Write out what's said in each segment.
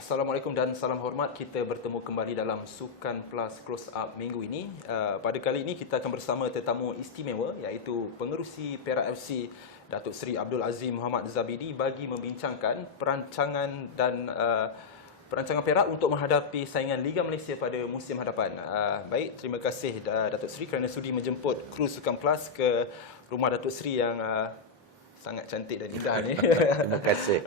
Assalamualaikum dan salam hormat. Kita bertemu kembali dalam Sukan Plus Close Up minggu ini. Pada kali ini kita akan bersama tetamu istimewa iaitu pengerusi Perak FC Datuk Seri Abdul Azim Muhammad Zabidi bagi membincangkan perancangan Perak untuk menghadapi saingan Liga Malaysia pada musim hadapan. Baik, terima kasih Datuk Seri kerana sudi menjemput kru Sukan Plus ke rumah Datuk Seri yang sangat cantik dan indah ni. Terima kasih.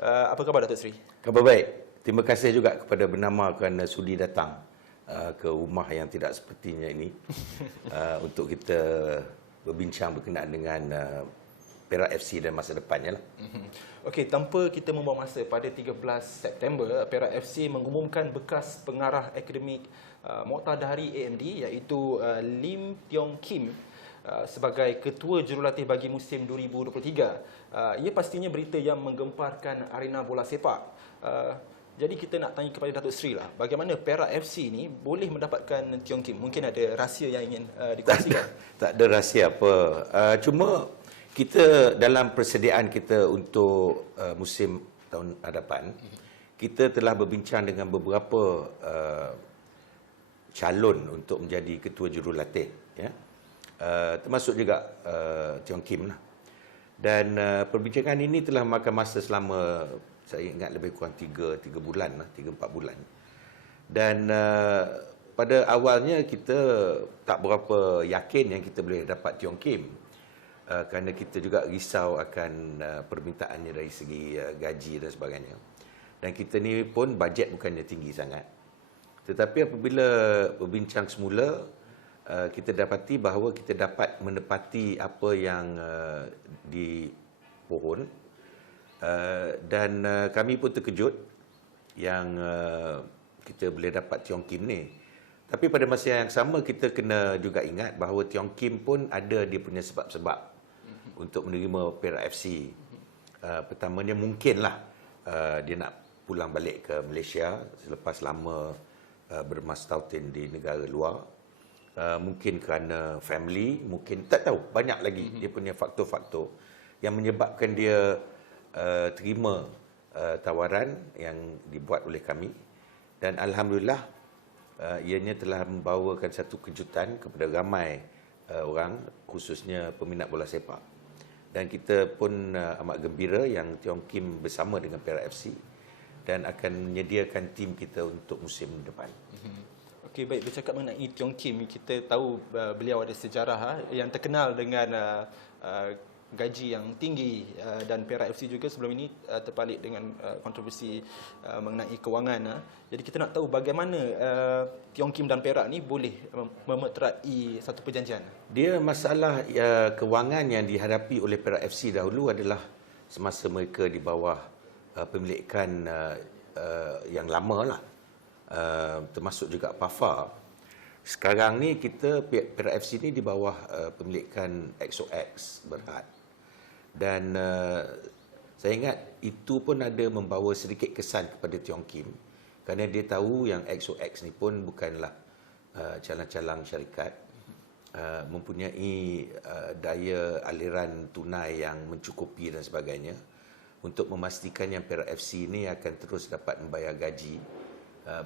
Apa khabar Datuk Seri? Khabar baik. Terima kasih juga kepada Bernama kerana sudi datang ke rumah yang tidak sepertinya ini untuk kita berbincang berkenaan dengan Perak FC dan masa depannya lah. Okey, tanpa kita membuang masa, pada 13 September Perak FC mengumumkan bekas pengarah akademik Muqtadari AMD iaitu Lim Tiong Kim sebagai ketua jurulatih bagi musim 2023. Ia pastinya berita yang menggemparkan arena bola sepak. Jadi kita nak tanya kepada Datuk Seri lah, bagaimana Perak FC ni boleh mendapatkan Tiong Kim? Mungkin ada rahsia yang ingin dikongsikan? Tak ada rahsia apa. Cuma kita dalam persediaan kita untuk musim tahun hadapan, kita telah berbincang dengan beberapa calon untuk menjadi ketua jurulatih, ya. Termasuk juga Tiong Kim lah. Dan perbincangan ini telah memakan masa selama, saya ingat lebih kurang 3 bulan lah, 3-4 bulan. Dan pada awalnya kita tak berapa yakin yang kita boleh dapat Tiong Kim, kerana kita juga risau akan permintaannya dari segi gaji dan sebagainya. Dan kita ni pun bajet bukannya tinggi sangat. Tetapi apabila berbincang semula, kita dapati bahawa kita dapat menepati apa yang dipohon, dan kami pun terkejut yang kita boleh dapat Tiong Kim ni. Tapi pada masa yang sama kita kena juga ingat bahawa Tiong Kim pun ada dia punya sebab-sebab untuk menerima Perak FC. Pertamanya mungkinlah dia nak pulang balik ke Malaysia selepas lama bermastautin di negara luar. Mungkin kerana family, mungkin tak tahu, banyak lagi dia punya faktor-faktor yang menyebabkan dia terima tawaran yang dibuat oleh kami. Dan alhamdulillah ianya telah membawakan satu kejutan kepada ramai orang, khususnya peminat bola sepak. Dan kita pun amat gembira yang Tiong Kim bersama dengan Perak FC dan akan menyediakan tim kita untuk musim depan. Okey, baik, bercakap mengenai Tiong Kim, kita tahu beliau ada sejarah yang terkenal dengan gaji yang tinggi, dan Perak FC juga sebelum ini terpalit dengan kontroversi mengenai kewangan. Jadi kita nak tahu bagaimana Tiong Kim dan Perak ni boleh memeterai satu perjanjian. Dia masalah kewangan yang dihadapi oleh Perak FC dahulu adalah semasa mereka di bawah pemilikan yang lama lah. Termasuk juga PAFA. Sekarang ni kita Perak FC ni di bawah pemilikan XOX Berhad. Dan saya ingat itu pun ada membawa sedikit kesan kepada Tiong Kim, kerana dia tahu yang XOX ni pun bukanlah calang-calang syarikat, mempunyai daya aliran tunai yang mencukupi dan sebagainya untuk memastikan yang Perak FC ni akan terus dapat membayar gaji,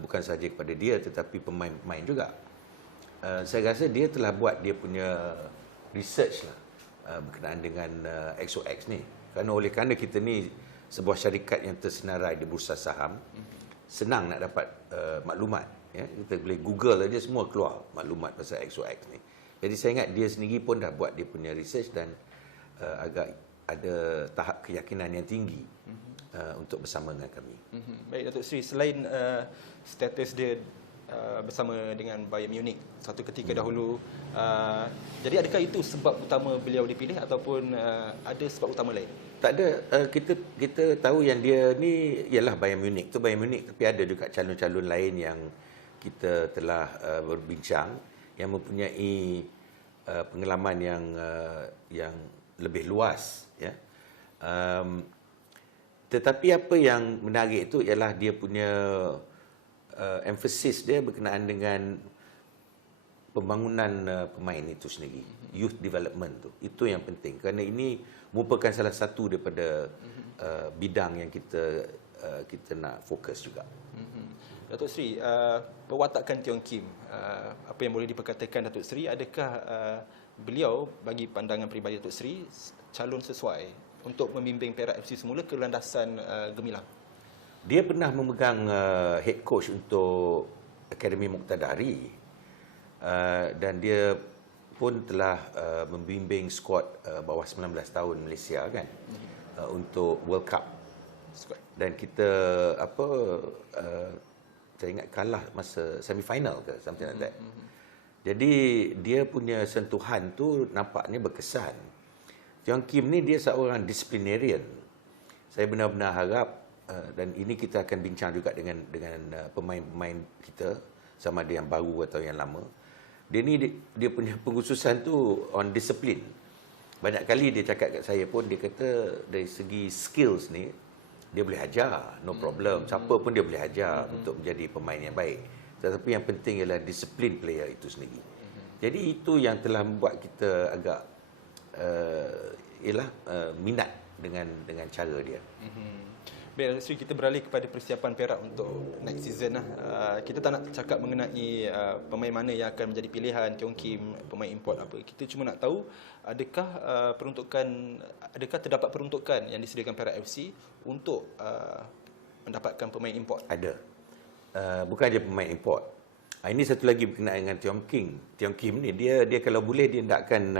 bukan sahaja kepada dia tetapi pemain-pemain juga. Saya rasa dia telah buat dia punya research lah berkenaan dengan XOX ni. Kerana kita ni sebuah syarikat yang tersenarai di bursa saham, senang nak dapat maklumat, ya. Kita boleh Google aja semua keluar maklumat pasal XOX ni. Jadi saya ingat dia sendiri pun dah buat dia punya research dan agak ada tahap keyakinan yang tinggi untuk bersama dengan kami. Baik Datuk Seri, selain status dia bersama dengan Bayern Munich satu ketika dahulu, jadi adakah itu sebab utama beliau dipilih ataupun ada sebab utama lain? Tak ada. Kita tahu yang dia ni ialah Bayern Munich. Tu Bayern Munich, tapi ada juga calon-calon lain yang kita telah berbincang yang mempunyai pengalaman yang lebih luas, ya. Tetapi apa yang menarik itu ialah dia punya emphasis dia berkenaan dengan pembangunan pemain itu sendiri, youth development tu. Itu yang penting kerana ini merupakan salah satu daripada bidang yang kita kita nak fokus juga. Datuk Seri, perwatakan Tiong Kim, apa yang boleh diperkatakan Datuk Seri, adakah beliau bagi pandangan peribadi Datuk Seri calon sesuai untuk membimbing Perak FC semula ke landasan gemilang? Dia pernah memegang head coach untuk Akademi Muqtadari, dan dia pun telah membimbing skuad bawah 19 tahun Malaysia kan, untuk World Cup. Dan kita saya ingat kalah masa semifinal ke something like that. Jadi dia punya sentuhan tu nampaknya berkesan. Tiong Kim ni dia seorang disciplinarian. Saya benar-benar harap, dan ini kita akan bincang juga dengan pemain-pemain kita, sama ada yang baru atau yang lama. Dia punya pengkhususan tu on disiplin. Banyak kali dia cakap kat saya pun, dia kata dari segi skills ni dia boleh ajar, no problem. Siapa pun dia boleh ajar untuk menjadi pemain yang baik. Tetapi yang penting ialah disiplin player itu sendiri. Jadi itu yang telah membuat kita agak minat dengan cara dia. Baik, Sri, kita beralih kepada persiapan Perak untuk next season lah. Kita tak nak cakap mengenai pemain mana yang akan menjadi pilihan Tiong Kim, pemain import apa. Kita cuma nak tahu adakah terdapat peruntukan yang disediakan Perak FC untuk mendapatkan pemain import? Ada. Bukan aja pemain import. Ini satu lagi berkenaan dengan Tiong Kim. Tiong Kim ni dia kalau boleh dia hendakkan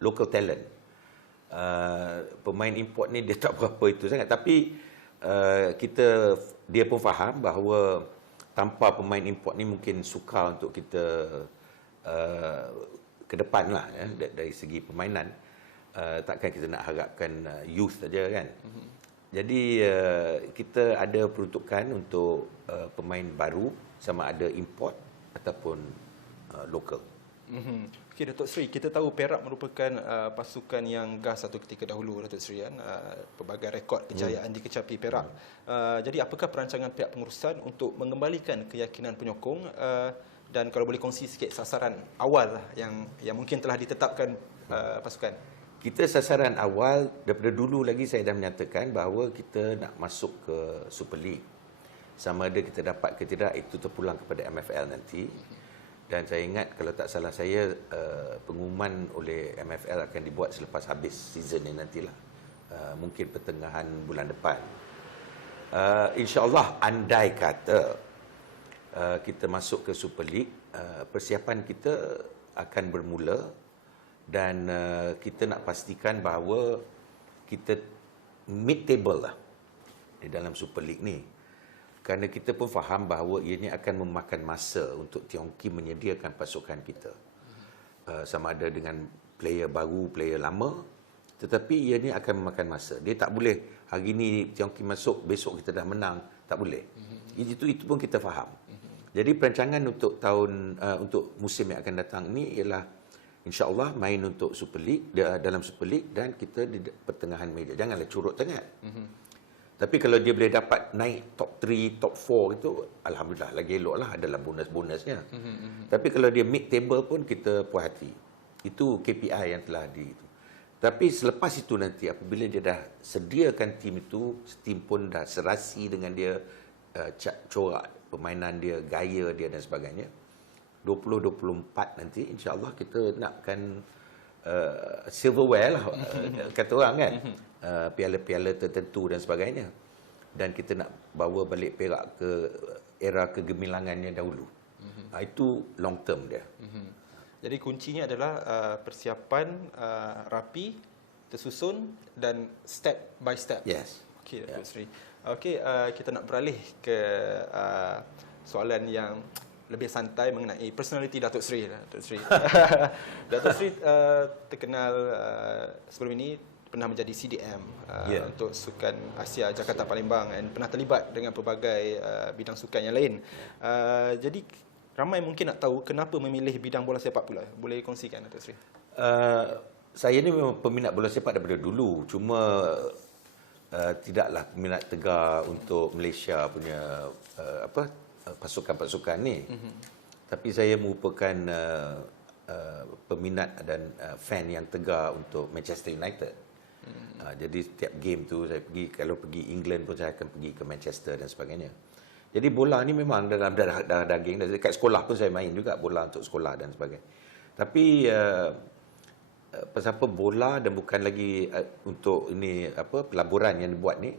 local talent. Pemain import ni dia tak berapa itu sangat, tapi dia pun faham bahawa tanpa pemain import ni mungkin sukar untuk kita ke depan lah ya, dari segi permainan. Takkan kita nak harapkan youth saja kan. Jadi kita ada peruntukan untuk pemain baru, sama ada import ataupun lokal. Okey, Datuk Seri, kita tahu Perak merupakan pasukan yang gas satu ketika dahulu, Datuk Seri, kan? Pelbagai rekod kejayaan dikecapi Perak. Jadi apakah perancangan pihak pengurusan untuk mengembalikan keyakinan penyokong, dan kalau boleh kongsi sikit sasaran awal yang mungkin telah ditetapkan pasukan? Kita sasaran awal daripada dulu lagi saya dah menyatakan bahawa kita nak masuk ke Super League. Sama ada kita dapat ke tidak itu terpulang kepada MFL nanti. Dan saya ingat kalau tak salah saya pengumuman oleh MFL akan dibuat selepas habis season ni nantilah. Mungkin pertengahan bulan depan. InsyaAllah andai kata kita masuk ke Super League, persiapan kita akan bermula, dan kita nak pastikan bahawa kita mid table lah di dalam Super League ni. Kerana kita pun faham bahawa ianya akan memakan masa untuk Tiong Kim menyediakan pasukan kita. Sama ada dengan player baru, player lama, tetapi ianya akan memakan masa. Dia tak boleh hari ni Tiong Kim masuk, besok kita dah menang, tak boleh. Itu pun kita faham. Jadi perancangan untuk untuk musim yang akan datang ni ialah insya-Allah main untuk Super League, dalam Super League, dan kita di pertengahan meja. Janganlah curut sangat. Tapi kalau dia boleh dapat naik top 3, top 4 itu, alhamdulillah, lagi elok lah, adalah bonus-bonusnya. Tapi kalau dia mid table pun kita puas hati. Itu KPI yang telah Tapi selepas itu nanti, apabila dia dah sediakan tim itu, tim pun dah serasi dengan dia, corak permainan dia, gaya dia dan sebagainya, 2024 nanti insya-Allah kita nakkan silverware lah, kata orang kan, piala-piala tertentu dan sebagainya, dan kita nak bawa balik Perak ke era kegemilangannya dahulu. Itu long term dia. Jadi kuncinya adalah persiapan rapi, tersusun dan step by step. Yes. Okey, Datuk Seri. Okey, kita nak beralih ke soalan yang lebih santai mengenai personality Datuk Seri. Datuk Seri, Datuk Seri terkenal sebelum ini pernah menjadi CDM untuk Sukan Asia Jakarta Palembang, dan pernah terlibat dengan pelbagai bidang sukan yang lain. Jadi ramai mungkin nak tahu kenapa memilih bidang bola sepak pula. Boleh kongsikan, Datuk Seri? Saya ni memang peminat bola sepak daripada dulu. Cuma tidaklah peminat tegar untuk Malaysia punya pasukan-pasukan ni. Tapi saya merupakan peminat dan fan yang tegar untuk Manchester United. Jadi setiap game tu saya pergi, kalau pergi England pun saya akan pergi ke Manchester dan sebagainya. Jadi bola ni memang dalam darah daging. Dekat sekolah pun saya main juga bola untuk sekolah dan sebagainya. Tapi pasal apa bola dan bukan lagi untuk ini apa pelaburan yang dibuat ni,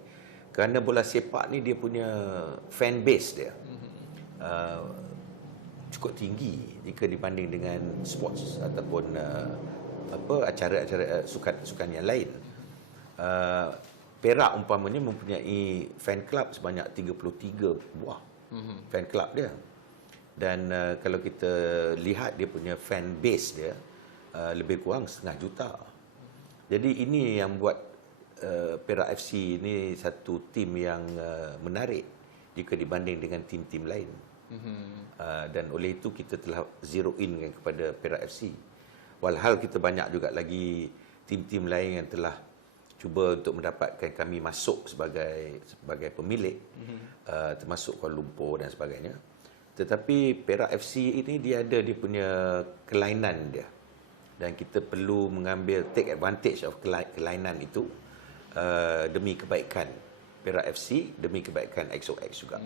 kerana bola sepak ni dia punya fan base dia cukup tinggi jika dibanding dengan sports ataupun apa acara-acara sukan yang lain. Perak umpamanya mempunyai fan club sebanyak 33 buah fan club dia. Dan kalau kita lihat dia punya fan base dia lebih kurang 500,000 juta. Jadi ini yang buat Perak FC ini satu tim yang menarik jika dibanding dengan tim-tim lain. Dan oleh itu kita telah zero in kepada Perak FC. Walhal kita banyak juga lagi tim-tim lain yang telah cuba untuk mendapatkan kami masuk sebagai pemilik, termasuk Kuala Lumpur dan sebagainya. Tetapi Perak FC ini dia ada dia punya kelainan dia. Dan kita perlu mengambil take advantage of kelainan itu demi kebaikan Perak FC, demi kebaikan XOX juga.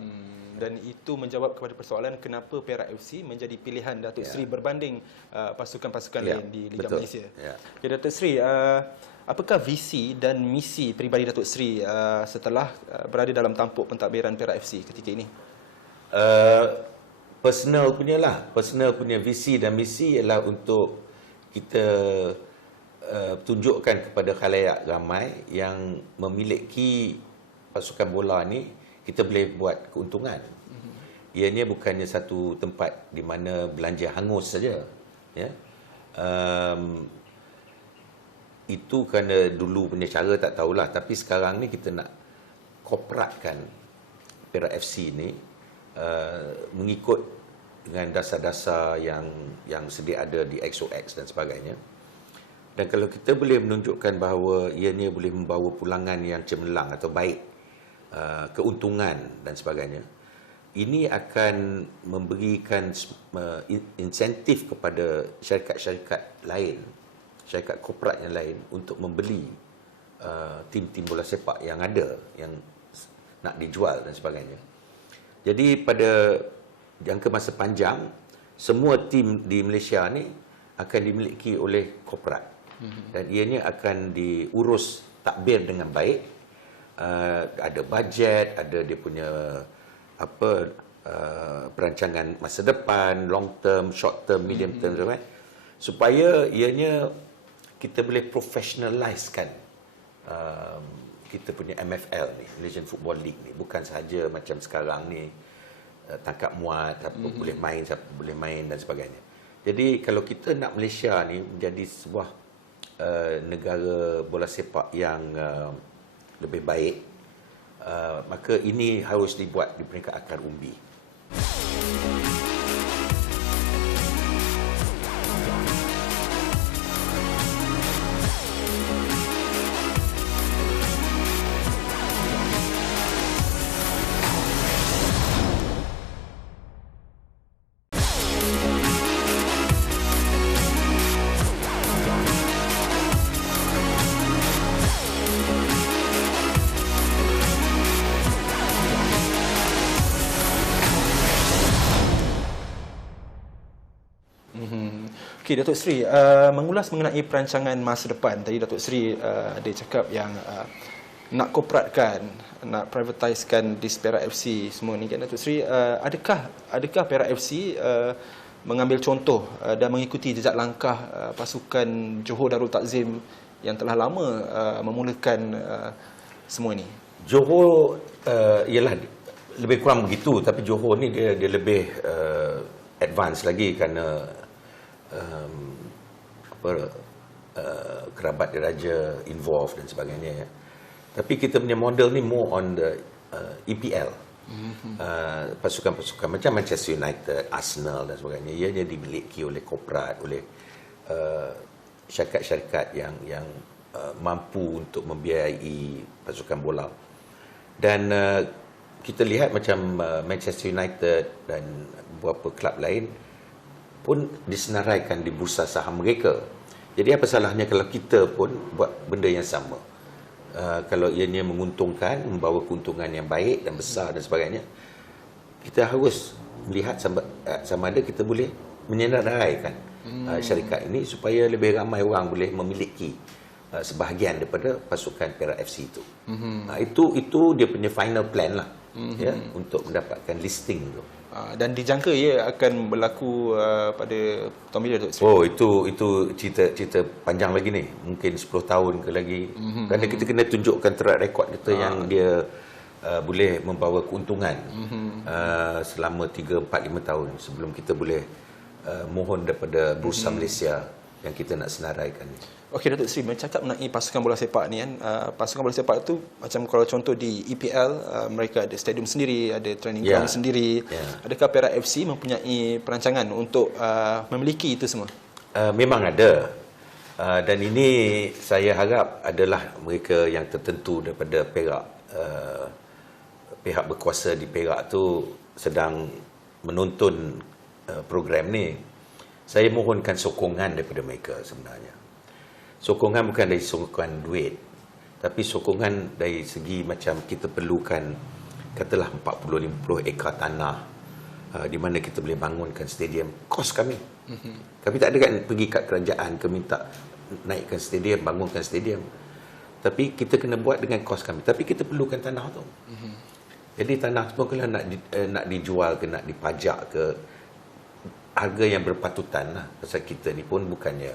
Dan itu menjawab kepada persoalan kenapa Perak FC menjadi pilihan Datuk Seri berbanding pasukan-pasukan lain di Liga Malaysia. Okay, Datuk Seri, apakah visi dan misi peribadi Datuk Seri setelah berada dalam tampuk pentadbiran Perak FC ketika ini? Personal punya visi dan misi ialah untuk kita tunjukkan kepada khalayak ramai yang memiliki pasukan bola ni kita boleh buat keuntungan. Ianya bukannya satu tempat di mana belanja hangus saja, ya. Itu kerana dulu punya cara tak tahulah, tapi sekarang ni kita nak korporatkan Perak FC ni mengikut dengan dasar-dasar yang sedia ada di XOX dan sebagainya. Dan kalau kita boleh menunjukkan bahawa ianya boleh membawa pulangan yang cemerlang atau baik, keuntungan dan sebagainya, ini akan memberikan insentif kepada syarikat-syarikat lain, syarikat korporat yang lain untuk membeli tim-tim bola sepak yang ada, yang nak dijual dan sebagainya. Jadi pada jangka masa panjang, semua tim di Malaysia ni akan dimiliki oleh korporat. Dan ianya akan diurus takbir dengan baik. Ada bajet, ada dia punya perancangan masa depan, long term, short term, medium term, supaya ianya kita boleh professionalizekan kita punya MFL ni, Malaysian Football League ni. Bukan sahaja macam sekarang ni tangkap muat, siapa boleh main, siapa boleh main dan sebagainya. Jadi kalau kita nak Malaysia ni menjadi sebuah negara bola sepak yang lebih baik, maka ini harus dibuat di peringkat akar umbi. Okey, Datuk Seri, mengulas mengenai perancangan masa depan. Tadi Datuk Seri ada cakap yang nak korporatkan, nak privatisekan di Perak FC semua ni kan, Datuk Seri. Adakah Perak FC mengambil contoh dan mengikuti jejak langkah pasukan Johor Darul Takzim yang telah lama memulakan semua ni? Johor ialah lebih kurang begitu, tapi Johor ni dia lebih advance lagi kerana kerabat diraja involved dan sebagainya, ya. Tapi kita punya model ni more on the EPL. Pasukan-pasukan macam Manchester United, Arsenal dan sebagainya, ianya dimiliki oleh korporat, oleh syarikat-syarikat yang mampu untuk membiayai pasukan bola. Dan kita lihat macam Manchester United dan beberapa kelab lain pun disenaraikan di bursa saham mereka. Jadi apa salahnya kalau kita pun buat benda yang sama? kalau ianya menguntungkan, membawa keuntungan yang baik dan besar dan sebagainya, kita harus melihat sama ada kita boleh menyenaraikan syarikat ini supaya lebih ramai orang boleh memiliki sebahagian daripada pasukan Perak FC itu. Itu dia punya final plan lah, ya, untuk mendapatkan listing tu. Dan dijangka ia akan berlaku pada tahun bila, Datuk Seri? Oh, itu cerita panjang lagi ni. Mungkin 10 tahun ke lagi. Kerana kita kena tunjukkan track record kita yang dia boleh membawa keuntungan selama 3, 4, 5 tahun sebelum kita boleh mohon daripada Bursa Malaysia yang kita nak senaraikan ni. Okey, Datuk Seri, bercakap mengenai pasukan bola sepak ni kan, pasukan bola sepak tu macam kalau contoh di EPL, mereka ada stadium sendiri, ada training ground sendiri. Adakah Perak FC mempunyai perancangan untuk memiliki itu semua? Memang ada. Dan ini saya harap adalah mereka yang tertentu daripada Perak, pihak berkuasa di Perak tu sedang menonton program ni. Saya mohonkan sokongan daripada mereka sebenarnya. Sokongan bukan dari sokongan duit, tapi sokongan dari segi macam kita perlukan katalah 40-50 ekar tanah di mana kita boleh bangunkan stadium. Kos kami. Kami tak ada kan pergi kat kerajaan ke minta naikkan stadium, bangunkan stadium. Tapi kita kena buat dengan kos kami. Tapi kita perlukan tanah tu. Jadi tanah tu kalau nak dijual ke nak dipajak ke, harga yang berpatutan lah. Pasal kita ni pun bukannya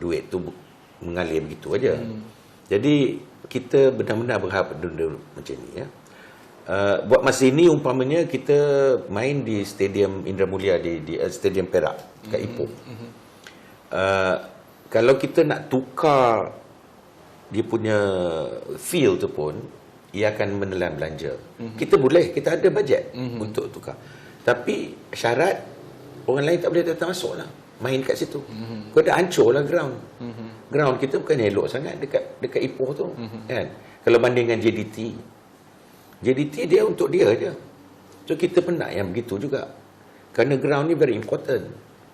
duit tu mengalir begitu aja. Jadi kita benar-benar berharap benda macam ni, ya. Buat masa ini umpamanya kita main di Stadium Indra Mulia di Stadium Perak kat Ipoh. Kalau kita nak tukar dia punya feel tu pun, ia akan menelan belanja. Kita boleh, kita ada bajet untuk tukar. Tapi syarat orang lain tak boleh datang masuk lah, main kat situ. Kau dah hancur lah ground. Ground kita bukan elok sangat dekat Ipoh tu, kan? Kalau bandingkan JDT dia untuk dia je. So kita pun nak yang begitu juga. Kerana ground ni very important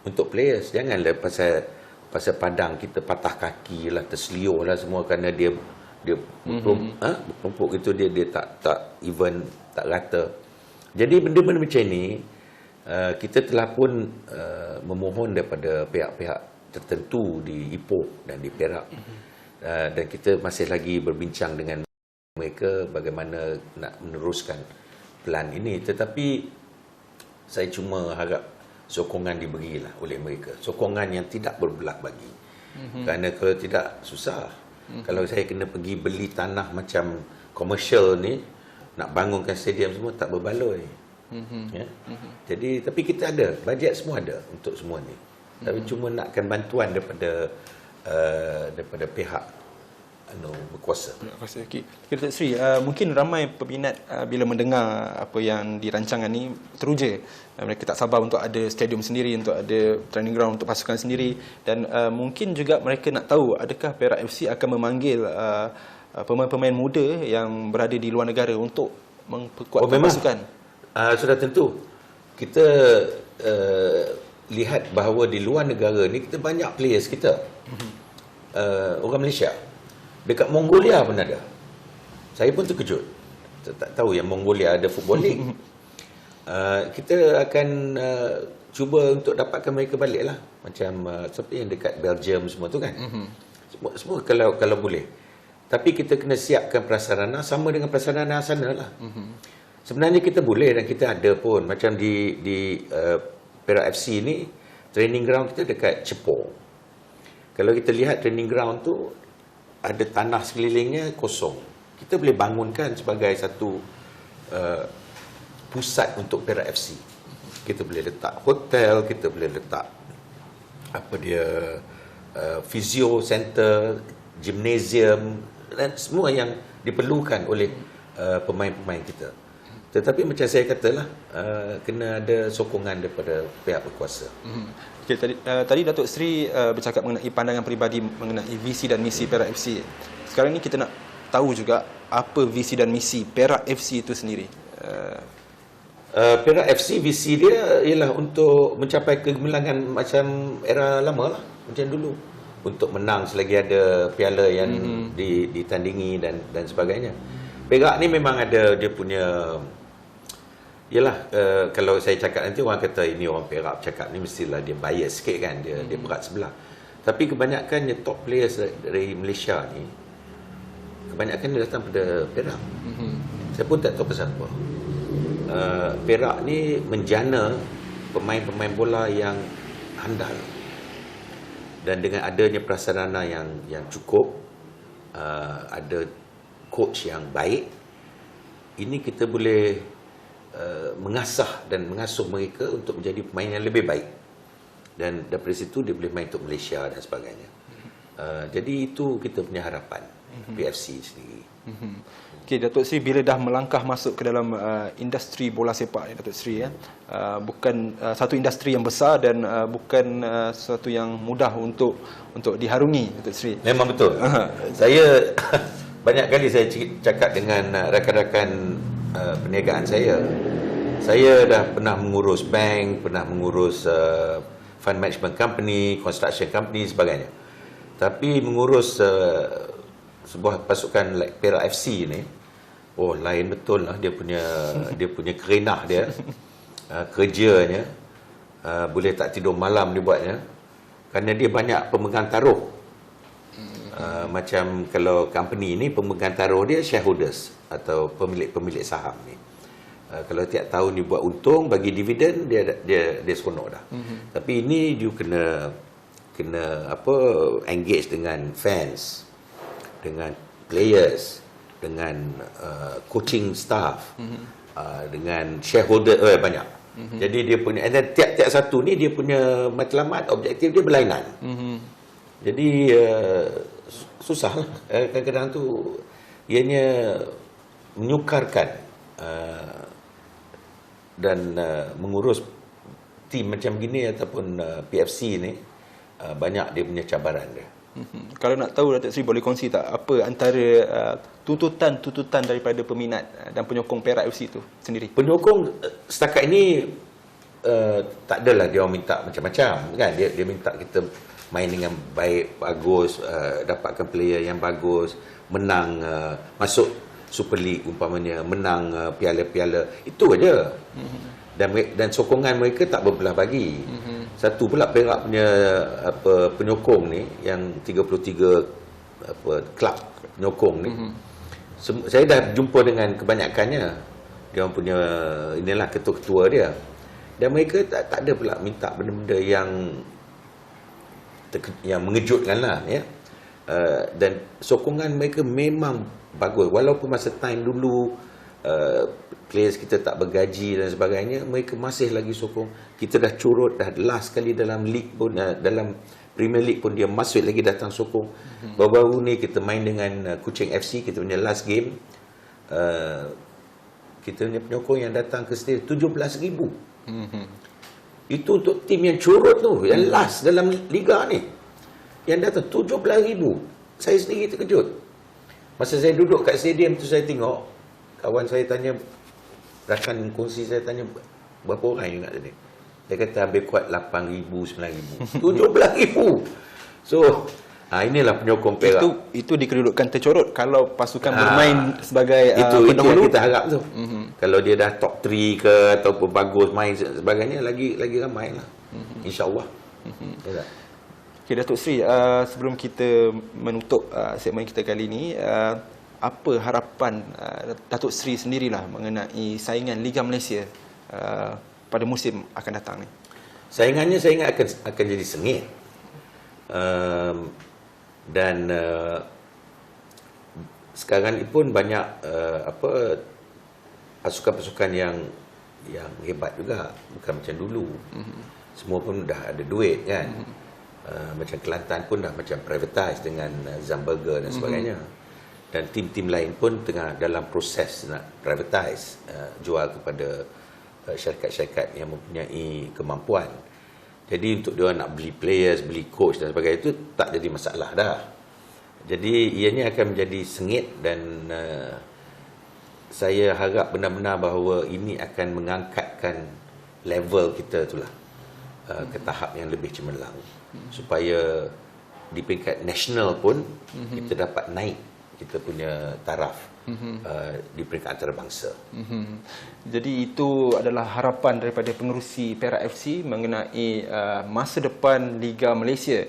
untuk players. Janganlah pasal padang kita patah kaki lah, terseliur lah semua kerana dia bertumpuk gitu, dia tak even, tak rata. Jadi benda-benda macam ni kita telah pun memohon daripada pihak-pihak tertentu di Ipoh dan di Perak, dan kita masih lagi berbincang dengan mereka bagaimana nak meneruskan plan ini. Tetapi saya cuma harap sokongan diberilah oleh mereka, sokongan yang tidak berbelah bagi. Kerana kalau tidak susah. Kalau saya kena pergi beli tanah macam komersial ni, nak bangunkan stadium semua tak berbaloi. Ya? Jadi tapi kita ada bajet, semua ada untuk semua ni. Tapi cuma nakkan bantuan daripada pihak berkuasa. Okey, Datuk Seri, mungkin ramai peminat bila mendengar apa yang dirancangan ni teruja. Mereka tak sabar untuk ada stadium sendiri, untuk ada training ground untuk pasukan sendiri, dan mungkin juga mereka nak tahu adakah Perak FC akan memanggil pemain-pemain muda yang berada di luar negara untuk memperkuatkan pasukan. Sudah tentu. Kita lihat bahawa di luar negara ni kita banyak players kita. Orang Malaysia. Dekat Mongolia pun ada. Saya pun terkejut. Saya tak tahu yang Mongolia ada football league. Kita akan cuba untuk dapatkan mereka balik lah. Macam seperti yang dekat Belgium semua tu kan. Semua kalau boleh. Tapi kita kena siapkan prasarana sama dengan prasarana sana lah. Sebenarnya kita boleh dan kita ada pun. Macam di Perak FC ni, training ground kita dekat Cepo. Kalau kita lihat training ground tu, ada tanah sekelilingnya kosong. Kita boleh bangunkan sebagai satu pusat untuk Perak FC. Kita boleh letak hotel, kita boleh letak physio center, gymnasium dan semua yang diperlukan oleh pemain-pemain kita. Tetapi macam saya katalah, kena ada sokongan daripada pihak berkuasa. Okay, tadi Datuk Seri bercakap mengenai pandangan peribadi mengenai visi dan misi Perak FC. Sekarang ni kita nak tahu juga apa visi dan misi Perak FC itu sendiri. Perak FC visi dia ialah untuk mencapai kegemilangan macam era lama lah, macam dulu. untuk menang selagi ada piala yang ditandingi dan sebagainya. Perak ni memang ada dia punya, yalah, kalau saya cakap nanti orang kata ini orang Perak cakap ni mestilah dia bias sikit kan, dia berat sebelah. Tapi kebanyakannya top players dari Malaysia ni, kebanyakan dia datang pada Perak. Saya pun tak tahu pasal apa. Perak ni menjana pemain-pemain bola yang handal. Dan dengan adanya prasarana yang cukup, ada coach yang baik, ini kita boleh mengasah dan mengasuh mereka untuk menjadi pemain yang lebih baik. Dan daripada situ dia boleh main untuk Malaysia dan sebagainya. Jadi itu kita punya harapan PFC sendiri. Okey, Datuk Seri, bila dah melangkah masuk ke dalam industri bola sepak ni, Datuk Seri, bukan satu industri yang besar dan bukan sesuatu yang mudah untuk diharungi, Datuk Seri. Memang betul. Saya banyak kali saya cakap dengan rakan-rakan perniagaan saya. Saya dah pernah mengurus bank, pernah mengurus fund management company, construction company sebagainya. Tapi mengurus sebuah pasukan like Perak FC ni, oh lain betul lah dia punya kerenah dia, kerjanya, boleh tak tidur malam dia buatnya, kerana dia banyak pemegang taruh. Macam kalau company ni pemegang taruh dia shareholders atau pemilik saham ni. Kalau tiap tahun dia buat untung, bagi dividen, dia seronok dah. Tapi ini dia kena engage dengan fans, dengan players, dengan coaching staff, dengan shareholder, banyak. Jadi dia punya, dan tiap-tiap satu ni dia punya matlamat, objektif dia berlainan. Jadi susah lah. Kadang-kadang tu ianya menyukarkan dan mengurus tim macam gini ataupun PFC ni, banyak dia punya cabaran dia. Kalau nak tahu, Datuk Seri boleh kongsi tak apa antara tuntutan daripada peminat dan penyokong Perak FC tu sendiri? Penyokong setakat ini tak adalah dia orang minta macam-macam kan. Dia minta kita main dengan baik, bagus, dapatkan player yang bagus, menang, masuk Super League umpamanya, menang piala-piala, itu aja. Dan sokongan mereka tak berbelah bagi. Satu pula Perak punya penyokong ni yang 33 klub penyokong ni. Saya dah jumpa dengan kebanyakannya. Dia orang punya inilah ketua-ketua dia. Dan mereka tak ada pula minta benda-benda yang mengejutkan lah, ya. Dan sokongan mereka memang bagus. Walaupun masa time dulu players kita tak bergaji dan sebagainya, mereka masih lagi sokong. Kita dah curut, dah last kali dalam league pun, dalam Premier League pun dia masih lagi datang sokong. Baru-baru ni kita main dengan Kuching FC, kita punya last game, kita punya penyokong yang datang ke stadium 17,000. Itu untuk tim yang curut tu, yang last dalam liga ni, yang datang 17,000. Saya sendiri terkejut. Masa saya duduk kat stadium tu, saya tengok, kawan saya tanya, rakan kongsi saya tanya, berapa orang yang nak tadi? Dia kata habis kuat 8,000, 9,000, 17,000. So, inilah penyokong Perak. Itu dikedudukan tercorot kalau pasukan bermain sebagai itu pendahulu. yang kita harap tu. Kalau dia dah top 3 ke ataupun bagus main sebagainya, lagi ramai lah. InsyaAllah. Okay, Datuk Seri, sebelum kita menutup segmen kita kali ini, apa harapan Datuk Seri sendirilah mengenai saingan Liga Malaysia pada musim akan datang ni? Saingannya saya ingat akan jadi sengit. Dan sekarang ni pun banyak pasukan-pasukan yang hebat juga, bukan macam dulu. Semua pun dah ada duit kan. Macam Kelantan pun dah macam privatise dengan Zamburger dan sebagainya. Dan tim-tim lain pun tengah dalam proses nak privatise, jual kepada syarikat-syarikat yang mempunyai kemampuan. Jadi untuk dia nak beli players, beli coach dan sebagainya, itu tak jadi masalah dah. Jadi ianya akan menjadi sengit dan saya harap benar-benar bahawa ini akan mengangkatkan level kita itulah ke tahap yang lebih cemerlang, supaya di peringkat nasional pun kita dapat naik kita punya taraf di peringkat antarabangsa. Jadi itu adalah harapan daripada pengerusi Perak FC mengenai masa depan Liga Malaysia.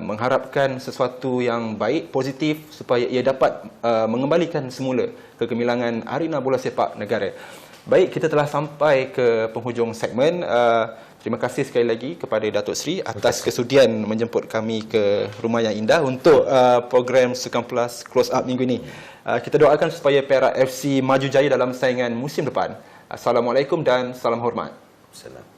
Mengharapkan sesuatu yang baik, positif supaya ia dapat mengembalikan semula kegemilangan arena bola sepak negara. Baik, kita telah sampai ke penghujung segmen. Terima kasih sekali lagi kepada Datuk Seri atas kesudian menjemput kami ke rumah yang indah untuk program Sukan Plus Close Up minggu ini. Kita doakan supaya Perak FC maju jaya dalam saingan musim depan. Assalamualaikum dan salam hormat. Salam.